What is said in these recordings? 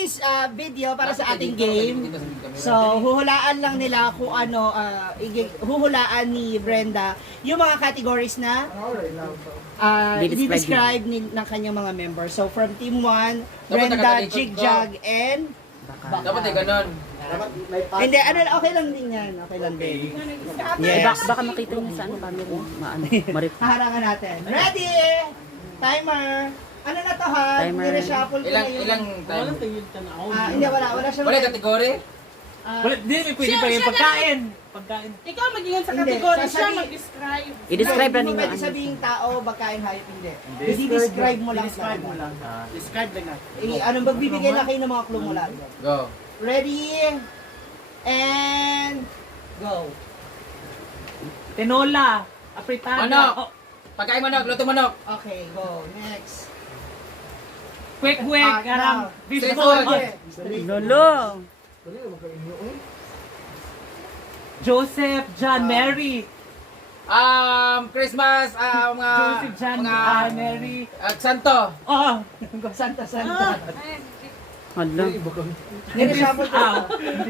today's video para sa ating game. So, huhulaan lang nila kung ano, huhulaan ni Brenda yung mga categories na i-describe ng kanyang mga members. So, from Team 1, Brenda, Jigjag, and Baka. Dapat ay ganon. Hindi, ano, okay lang din yan. Okay lang din. Yes. Baka makita niyo sa ano camera. Marip. Haharangan natin. Ready! Timer! Ano na to ha? Timer. Nire-shuffle ko na yun. Ilang time? Hindi, wala siya. Wala kategory? Wala, hindi, pwede pa yung pagkain. Pagkain. Ikaw magiging sa Hindi, kategory siya sasabihin- mag-describe. I-describe lang Hindi mo ninyo. pwede sabihin tao, bagkain, hayop, hindi. I-describe mo lang. Describe mo lang. Describe lang nga. Anong magbibigay na kayo ng mga clue mula doon. Go. Ready? And go. Tinola. Apritada. Manok. Oh, Pagkain manok, luto manok. Okay, go. Next. Kwek-kwek. now. Fish Street ball. food. Lolo. Joseph, John, Mary. Christmas, mga... Joseph, John, mga... Mary. Santo. Oh. Santa, Santa. Hala. Nire-shuffle ko.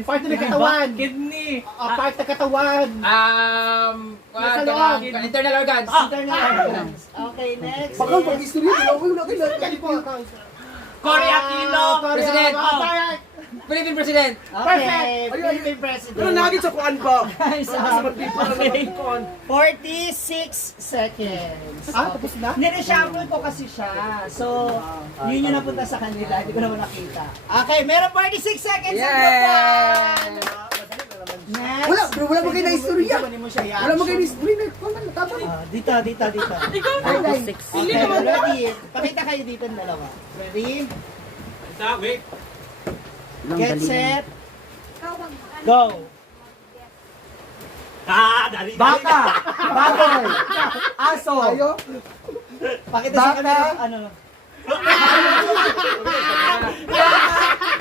Part ng katawan. Kidney. Part ng katawan. Nasa loob. Internal organs. Internal organs. Okay, next. Bakal pag-istorya, wala kayo Cory Aquino. President. Alright. Philippine President. Okay, Philippine President. Pero nagit sa kuan ba? Guys, Okay. 46 seconds. Tapos na? Nire-shuffle ko kasi siya. So, yun yung napunta sa kanila. Hindi ko naman nakita. Okay, meron 46 seconds. Yeah! Next. Wala mo kayo na istorya. Kunin mo siya yan. Wala mo kayo na istorya. Tama. Dito. Six. Okay, ready. Pakita kayo dito ng dalawa. Ready? Lang Get dali. set. Go. Dali. Baka. Baboy. Aso. Ayo. Pakita sa kanila. Ano?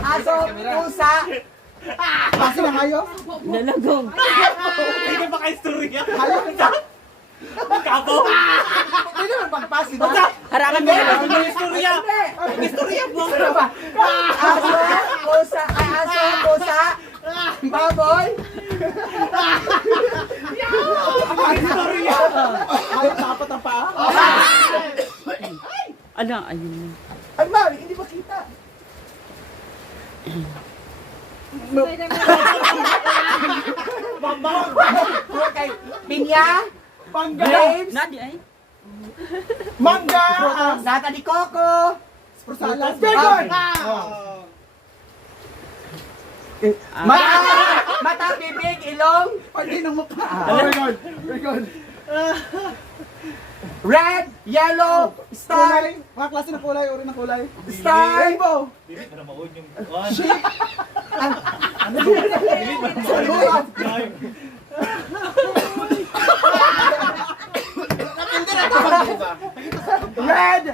Aso. Pusa. Pasi na kayo? Lalagong. Hindi ba kayo istorya? Kayo? Kabo. Pwede naman pagpasi ba? Harangan mo na. Ano yung istorya? Istorya mo. Aso. Pusa. Aso. Pusa. Baboy. Istorya. Ayaw dapat ang paa. Ala, ayun. Ay, Mari, hindi makita. Okay. Pinya. Grapes. Nadi ay. Mangga. Nata di coco. Prusalas. Dragon. Mata, bibig, ilong. Pwede ng mukha. Very good. Red, yellow, star. Mga klase ng kulay, uri ng kulay. Star. Rainbow. Sheep. Red,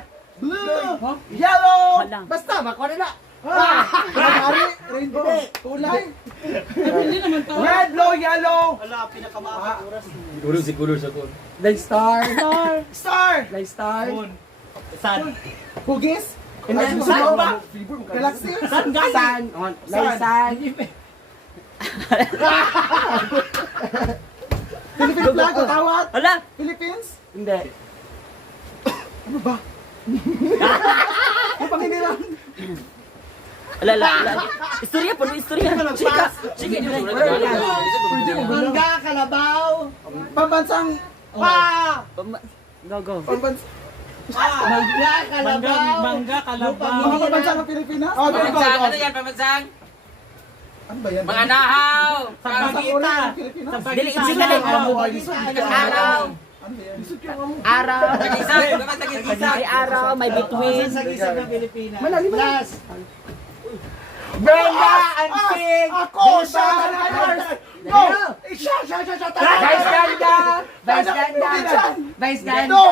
blue, yellow. Wala. Basta, makuha nila. Rainbow. Kulay. Red, blue, yellow. Wala, pinakamahal oras. Siguro sa ko. Like star. Star. Like star. Sun. Hugis. Hindi, Ay, sun sumo. ba? Galaxy. Sun, gali. Sun. Like sun. Philippine flag, tawad. Hala. Philippines. Hindi. Ano ba? Ang panginilang. Ala. Istorya po, istorya. Chika. Chika. Mangga, kalabaw. Pambansang. Go. Pambansang. Mangga, kalabaw. Mangga, kalabaw. Mga pambansang ng Pilipinas. Oh, very good. Pamansang, ano yan, pamansang? Ano ba yan? Mga nahaw! Pambansang uri ng Pilipinas. Dili, isika din. Araw. Ano ba yan? Araw. Tag-isang, dapat tag-isang. May araw, may between. Sa gisag ng Pilipinas. Malalim ba? Last. Brenda and Pig. Ako! Siya! Go! Siya! Vice Ganda! Vice Ganda! Vice Ganda!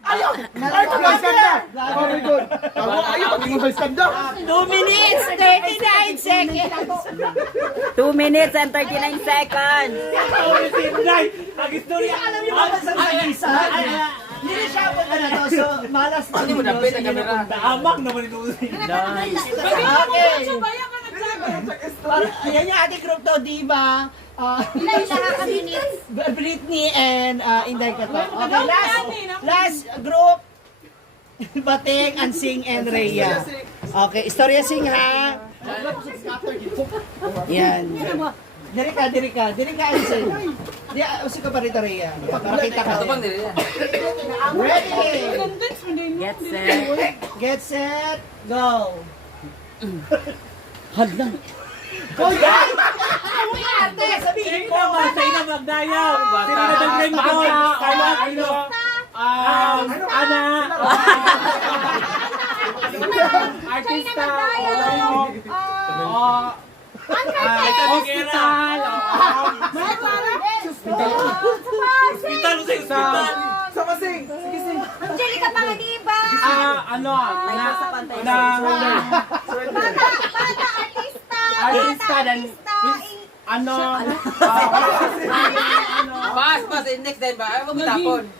Ayaw! Vice Ganda! Oh, very good. Ayaw, pagiging Vice Ganda. 2 minutes, 39 seconds. 2 minutes and 39 seconds. Nag-istorya. Alam niyo ba sa gisag? Hindi siya po na to. So, malas na. Hindi mo dapit ang camera. Naamak naman ito. Okay. Ayan yung ating group to, diba? Ilan ka minutes? Britney and Inday Kato. Okay, last group. Bating, Ansing, and Rhea. Okay, istorya sing ha. Yan. Diri ka, Ansing. Di, usik ka pa rito, Rhea. Makita ka. Ito bang nila yan? Ready! Get set. Get set, go! Hala! Go yan! Ano yung arte? Sabihin mo! Masay na magdayaw. Sino na dalhin mo? Ana. Artista. Hospital. Hospital sa hospital. Sama sing. Sige sing. Angelica Panganiban! Ano? Bata, artista! Artista dan ano? Pas, next time ba? Ay, huwag tapon.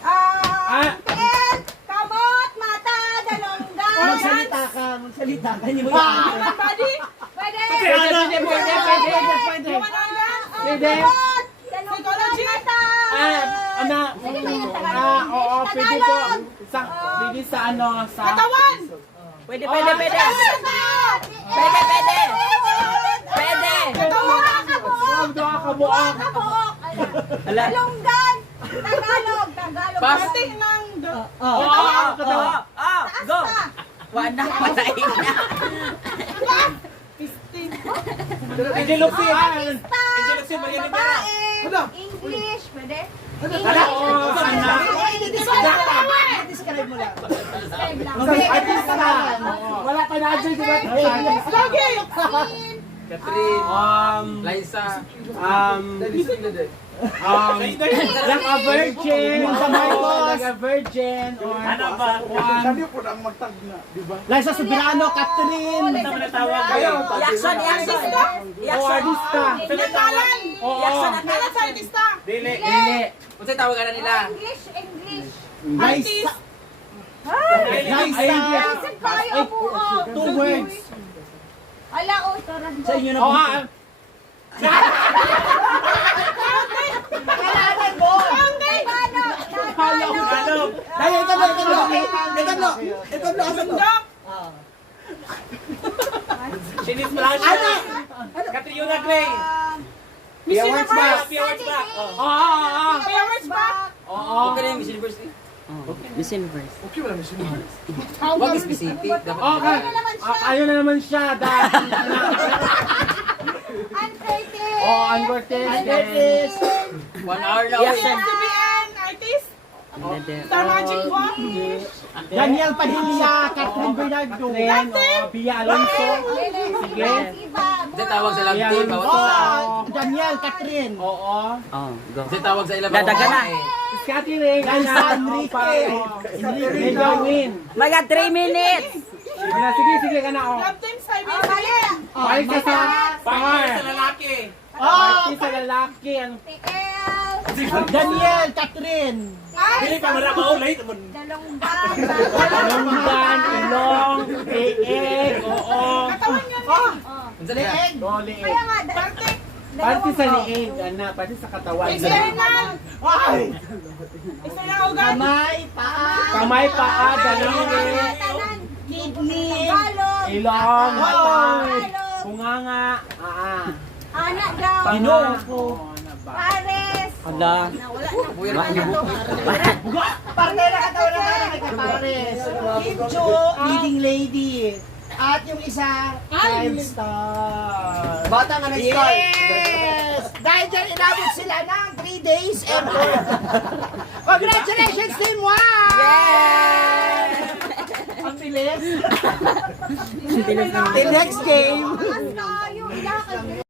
Tiil, kamot, mata, dalonggan. Magsalita ka. Hindi mo yan. Pwede? Pwede. Kamot, dalonggan, mata. Ano? Sige ba yung Oo, pwede po. Pwede sa ano? Sa katawan! Pwede. Pwede. Huwag doon ka buong. Dalonggan. Tagalog. Pas. Go! Wala patay na. Injelupsi. Babae. English. Pwede? Describe mo lang. Describe lang. Artista. Wala pa na dyan, di ba? Catherine. Liza. Like a virgin. Like a virgin. Or ano ba? Sabi po nang magtag na, di ba? Liza Soberano, Catherine. Ano ba natawag? Reaction. O artista. Reaction na Dili. Kung sa'yo tawagan na nila. English. Liza. Isip kayo buo. 2 words. Ala, taran Sa inyo na Oo. Kailangan mo. Tagalog. Dahil ito na. Sinis Blanche. Catriona Gray. Pia words ba? Huwag ka na yung Miss University. Miss Universe. Okay wala na siya. Huwag specific. Dapat Okay. Ayaw na naman siya. Dahil Uncertain. uncortez. 1 hour na. Reaction. Daniel Padilla, Catherine Bernardo. Bia Alonso. Sige. Kasi tawag sa lang team. Bawat isa. Daniel, Catherine. Oo. Go. Kasi tawag sa ilang Dadaga na. Scotty Ray. Liza Enrique. Medyo win. Mga 3 minutes. Sige ka na. Balik ka sa lalaki. Balik sa lalaki. Daniel, Catherine. Dili pa maulay. Dalonggan. Talunggan, ilong, eeg, oo. Ang sali. Lieg. Kaya nga, Pati sa lieg, anak. Pati sa katawan. Ay! Kamay, paa, Kamay, paa, daliri, kidney, ilong, mata, Tagalog. bunganga, Anak daw. Pinoko. Pares. Hala. Wala na. Buhay na kayo. Partner na katawan na kaya kay Kapares. Kim Cho, leading lady. At yung isa, 5 star. Bata nga nag-start. Yes! Dahil dyan, inabot sila ng 3 days and congratulations, Team 1! Yes! Ang bilis. Bilis naman. Till next game. Taas tayo. Ilakad.